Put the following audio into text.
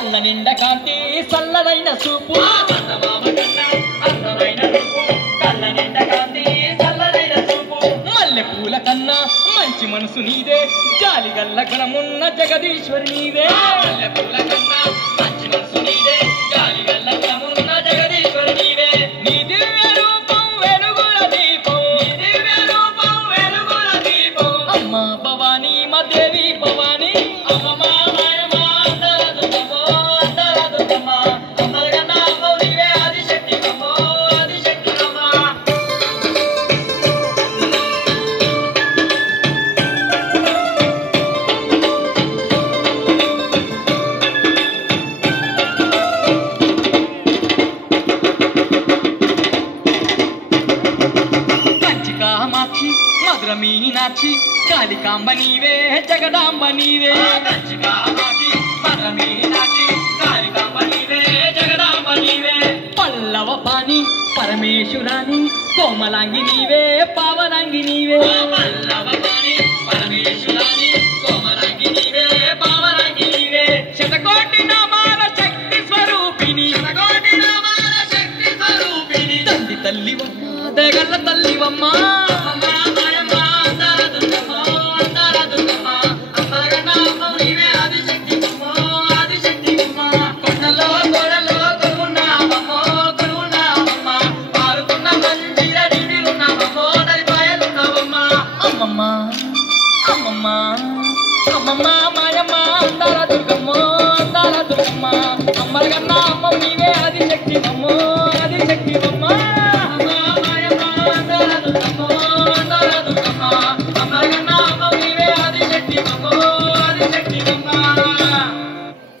కళ్ళ నిండా కాంతి చల్లనైన చూపు కళ్ళ నిండా కాంతి చల్లనైన చూపు మల్లె పూల కన్నా మంచి మనసు నీదే జాలి గల్ల గణమున్న జగదీశ్వరి నీవే మల్లె పూల కన్నా మంచి మనసు నీదే జాలి గల్ల గణమున్న జగదీశ్వరి నీవే నీ దివ్య రూపం వెలుగుల దీపం నీ దివ్య రూపం వెలుగుల దీపం అమ్మా భవానీ మా దేవి భవానీ అమ్మా మధుర మీనాక్షి కాళికాంబ నీవే జగదాంబ నీవే మధుర మీనాక్షి కాళికాంబ నీవే జగదాంబ నీవే పల్లవ పాని పరమేశ్వరాని కోమలాంగి నీవే పావనాంగి నీవే పల్లవ పాని పరమేశ్వరాని కోమలాంగి నీవే పావనాంగి నీవే శతకోటి నామాల శక్తి స్వరూపిణి శతకోటి నామాల శక్తి స్వరూపిణి తండ్రి తల్లివమ్మ దయగల్ల తల్లివమ్మ అమ్మమ్మ మాయమ్మ అందాల దుర్గమ్మ అమ్మల కన్నా అమ్మ నీవే అది